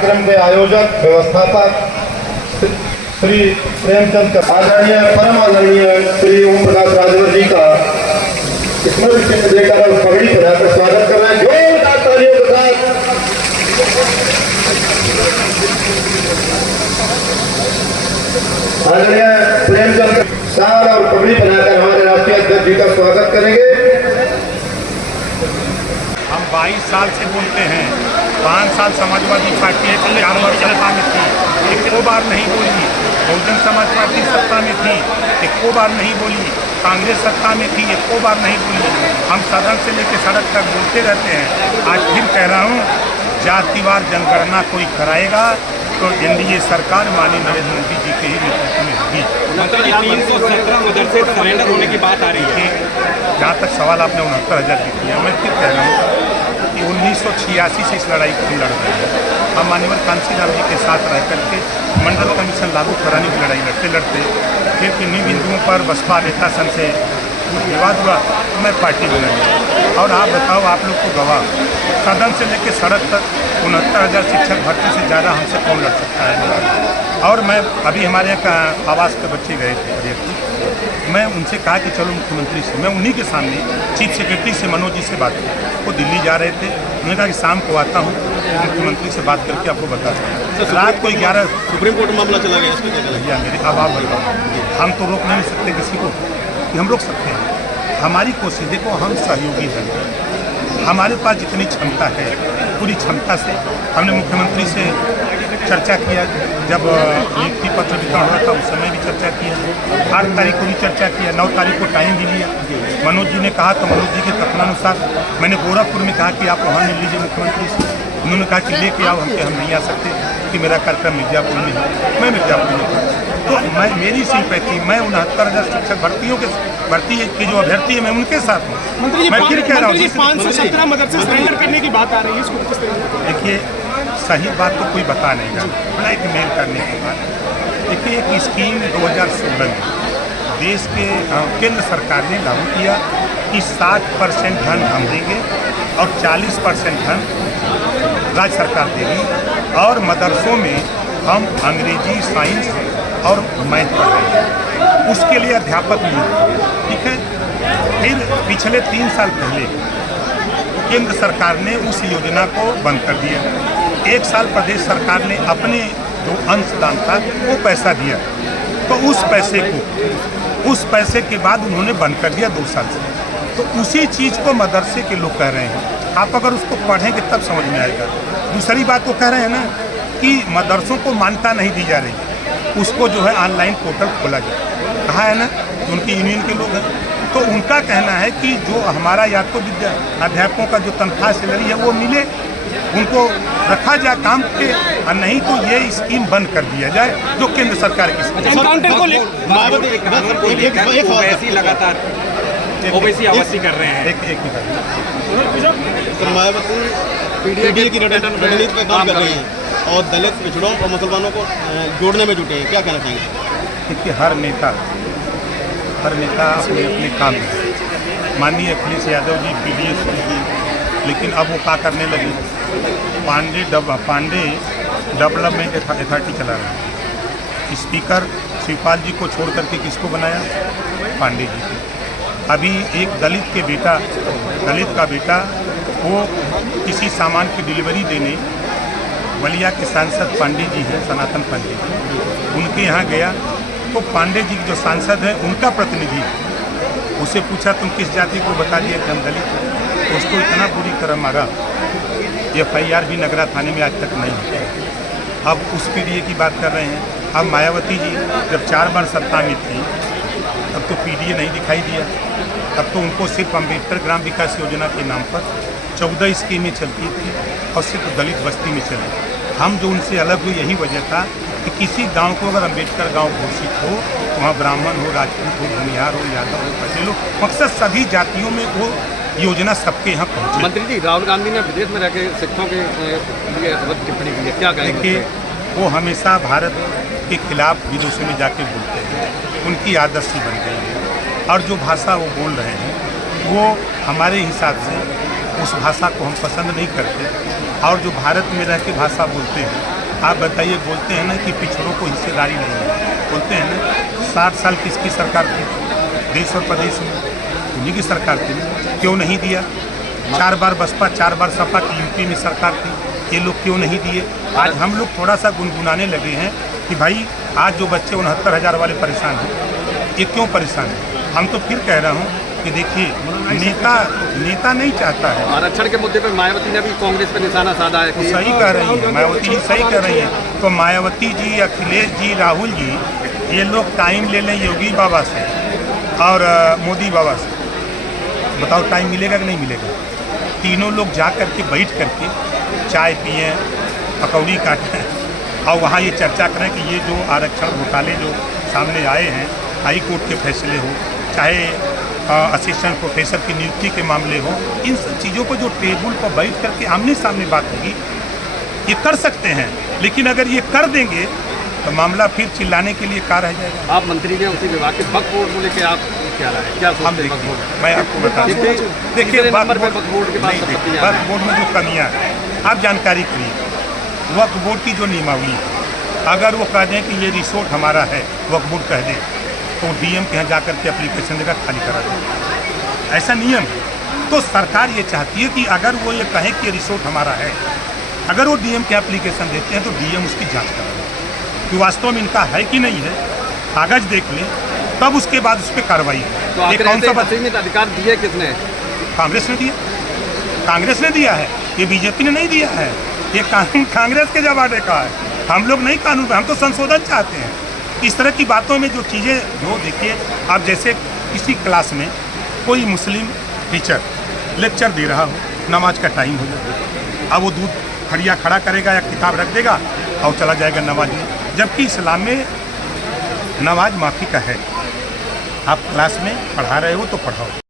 कार्यक्रम के आयोजक व्यवस्थापक श्री प्रेमचंद का आदरणीय परम आदरणीय श्री ओम प्रकाश राजभर जी का स्मृति चिन्ह देकर और पगड़ी पहनाकर स्वागत कर रहे हैं। जोरदार तालियों के साथ आदरणीय प्रेमचंद शाल और पगड़ी पहनाकर हमारे राष्ट्रीय अध्यक्ष जी का स्वागत करेंगे। हम 22 साल से बोलते हैं, 5 साल समाजवादी पार्टी 4 वर्ष सत्ता में थी, एक बार नहीं बोली। बहुजन समाज पार्टी सत्ता में थी, एक बार नहीं बोली। कांग्रेस सत्ता में थी, एक बार नहीं बोली। हम सदन से लेकर सड़क तक बोलते रहते हैं। आज फिर कह रहा हूँ, जातिवार जनगणना कोई कराएगा तो एनडीए सरकार माननीय नरेंद्र मोदी जी के ही नेतृत्व में होगी। 317 मदरसे सरेंडर होने की बात आ रही है। जहाँ तक सवाल आपने 69,000 की किया, मैं फिर कह रहा हूँ कि 1986 से इस लड़ाई को लड़ रहे हैं। हम माननीय कांशीराम जी के साथ रह करके मंडल कमीशन लागू कराने की लड़ाई लड़ते लड़ते फिर किन्हीं बिंदुओं पर बसपा नेता संघ से कुछ विवाद हुआ, मैं पार्टी बनाई। और आप बताओ, आप लोग को गवाह, सदन से लेकर सड़क तक 69,000 शिक्षक भर्ती से ज़्यादा हमसे कौन लड़ सकता है। और मैं अभी हमारे यहाँ आवास के बच्चे गए थे, मैं उनसे कहा कि चलो मुख्यमंत्री से, मैं उन्हीं के सामने चीफ सेक्रेटरी से मनोज जी से बात की। वो दिल्ली जा रहे थे, उन्होंने कहा कि शाम को आता हूँ, मुख्यमंत्री से बात करके आपको बताता हूँ। रात को 11 सुप्रीम कोर्ट मामला चला गया, इसमें क्या भैया मेरे अब आप बताओ, हम तो रोक नहीं सकते किसी को कि हम रोक सकते हैं। हमारी कोशिश देखो, हम सहयोगी हैं, हमारे पास जितनी क्षमता है पूरी क्षमता से हमने मुख्यमंत्री से चर्चा किया। जब नियुक्ति पत्र वितरण हुआ था उस समय भी चर्चा किया, 8 तारीख को भी चर्चा किया, 9 तारीख को टाइम भी लिया। मनोज जी ने कहा तो मनोज जी के कथनानुसार मैंने गोरखपुर में कहा कि आप वहाँ मिल लीजिए मुख्यमंत्री से। उन्होंने कहा कि लेके आओ, हम नहीं आ सकते कि मेरा कार्यक्रम मिर्जापुर में है, मैं मिर्जापुर में था। तो मेरी सिंपैथी, मैं 69,000 शिक्षक भर्ती के जो अभ्यर्थी है मैं उनके साथ हूँ। मैं फिर कह रहा हूँ 517 मदरसे सरेंडर करने की बात आ रही है, इसको किस तरह? देखिए, सही बात तो कोई बता नहीं रहा, ब्लैकमेल करने के बाद। देखिए, एक स्कीम 2016 में देश के केंद्र सरकार ने लागू किया कि 60% धन हम देंगे और 40% धन राज्य सरकार देगी, और मदरसों में हम अंग्रेजी, साइंस और मैथ पढ़ाएंगे। उसके लिए अध्यापक नहीं, ठीक है। फिर पिछले 3 साल पहले केंद्र सरकार ने उस योजना को बंद कर दिया। 1 साल प्रदेश सरकार ने अपने जो अंशदान था वो पैसा दिया, तो उस पैसे के बाद उन्होंने बंद कर दिया 2 साल से। तो उसी चीज़ को मदरसे के लोग कह रहे हैं, आप अगर उसको पढ़ेंगे तब समझ में आएगा। दूसरी बात वो कह रहे हैं ना कि मदरसों को मान्यता नहीं दी जा रही, उसको जो है ऑनलाइन पोर्टल खोला जाए, कहा है ना, उनकी यूनियन के लोग हैं। तो उनका कहना है कि जो हमारा या तो अध्यापकों का जो तनख्वाह सैलरी है वो मिले, उनको रखा जाए काम पे, और नहीं तो ये स्कीम बंद कर दिया जाए जो केंद्र सरकार की स्कीम लगातार ओबीसी आवासी कर रहे हैं। तो मायावती पीडीए की रणनीति पर काम कर रही हैं और दलित, पिछड़ों और मुसलमानों को जोड़ने में जुटे हैं, क्या कहना चाहेंगे? देखिए, हर नेता अपने अपने काम में, माननीय अखिलेश यादव जी पीडीए शुरू की, लेकिन अब वो क्या करने लगे, पांडे डेवलपमेंट अथॉरिटी चला रहे हैं। स्पीकर शिवपाल जी को छोड़ करके किसको बनाया? पांडे जी को। अभी एक दलित का बेटा वो किसी सामान की डिलीवरी देने बलिया के सांसद पांडे जी हैं, सनातन पांडे, उनके यहाँ गया तो पांडे जी जो सांसद हैं उनका प्रतिनिधि, उसे पूछा तुम किस जाति को, बता दिया कि हम दलित हैं। तो उसको इतना बुरी तरह मारा, FIR भी नगरा थाने में आज तक नहीं है। अब उस पीडीए की बात कर रहे हैं। अब मायावती जी जब 4 बार सत्ता में थी तब तो पीडीए नहीं दिखाई दिया, तब तो उनको सिर्फ अम्बेडकर ग्राम विकास योजना के नाम पर 14 स्कीमें चलती थी और सिर्फ दलित बस्ती में चली। हम जो उनसे अलग हुए यही वजह था कि किसी गांव को अगर अम्बेडकर गांव घोषित हो तो वहाँ ब्राह्मण हो, राजपूत हो, भूमिहार हो, यादव हो, पटेल हो, मकसद सभी जातियों में वो योजना सबके यहाँ पहुँचे। मंत्री जी, राहुल गांधी ने विदेश में रहकर सिखों के लिए टिप्पणी की है, क्या कहेंगे? देखिए, वो हमेशा भारत के खिलाफ विदेशों में जाके बोलते हैं, उनकी आदत सी बन गई है। और जो भाषा वो बोल रहे हैं वो हमारे हिसाब से उस भाषा को हम पसंद नहीं करते। और जो भारत में रह के भाषा बोलते हैं, आप बताइए, बोलते हैं ना कि पिछड़ों को हिस्सेदारी नहीं है, बोलते हैं ना 60 साल किसकी सरकार थी देश और प्रदेश में? उन्हीं की सरकार थी। क्यों नहीं दिया? 4 बार बसपा 4 बार सपा की यूपी में सरकार थी, ये लोग क्यों नहीं दिए? आज हम लोग थोड़ा सा गुनगुनाने लगे हैं कि भाई आज जो बच्चे 69,000 वाले परेशान हैं, ये क्यों परेशान हैं? हम तो फिर कह रहा हूँ कि देखिए, नेता नहीं चाहता है। आरक्षण के मुद्दे पर मायावती ने भी कांग्रेस पर निशाना साधा है। तो सही कह रही है मायावती जी, सही कह रही हैं। तो मायावती जी, अखिलेश जी, राहुल जी, ये लोग टाइम ले लें योगी बाबा से और मोदी बाबा से, बताओ टाइम मिलेगा कि नहीं मिलेगा? तीनों लोग जा करके बैठ करके चाय पिएँ, पकौड़ी काटें और वहाँ ये चर्चा करें कि ये जो आरक्षण घोटाले जो सामने आए हैं, हाई कोर्ट के फैसले हो, चाहे असिस्टेंट प्रोफेसर की नियुक्ति के मामले हो, इन सब चीज़ों को जो टेबल पर बैठ करके आमने सामने बात होगी, ये कर सकते हैं। लेकिन अगर ये कर देंगे तो मामला फिर चिल्लाने के लिए कहाँ रह जाएगा? आप मंत्री ने उसी विभाग के वक्फ बोर्ड को लेकर आप क्या राय है? क्या हम सोचते हैं वक्फ बोर्ड? मैं आपको बता दूं, देखिए वक्फ बोर्ड के पास वक्फ बोर्ड में जो कमियाँ हैं आप जानकारी करिए। वक्फ बोर्ड की जो नियमावली है, अगर वो कह दें कि ये रिसोर्ट हमारा है, वक्फ बोर्ड कह दे, तो डीएम के यहाँ जाकर के एप्लीकेशन देकर खाली करा दें, ऐसा नियम है। तो सरकार ये चाहती है कि अगर वो ये कहें कि ये रिसोर्ट हमारा है, अगर वो डीएम के एप्लीकेशन देते हैं तो डीएम उसकी जांच करा दें कि वास्तव में इनका है कि नहीं है, कागज देख लें, तब उसके बाद उस पर कार्रवाई है। तो आखिर ऐसे असीमित अधिकार दिए किसने? कांग्रेस ने दिया, कांग्रेस ने दिया है, ये बीजेपी ने नहीं दिया है, ये कानून कांग्रेस के जमाने का है। हम लोग नहीं कानून पे, हम तो संशोधन चाहते हैं। इस तरह की बातों में जो चीज़ें जो देखिए, आप जैसे किसी क्लास में कोई मुस्लिम टीचर लेक्चर दे रहा हो, नमाज का टाइम हो जाए, अब वो दूध खड़िया खड़ा करेगा या किताब रख देगा और चला जाएगा नमाज में, जबकि इस्लाम में नमाज माफ़ी का है। आप क्लास में पढ़ा रहे हो तो पढ़ाओ।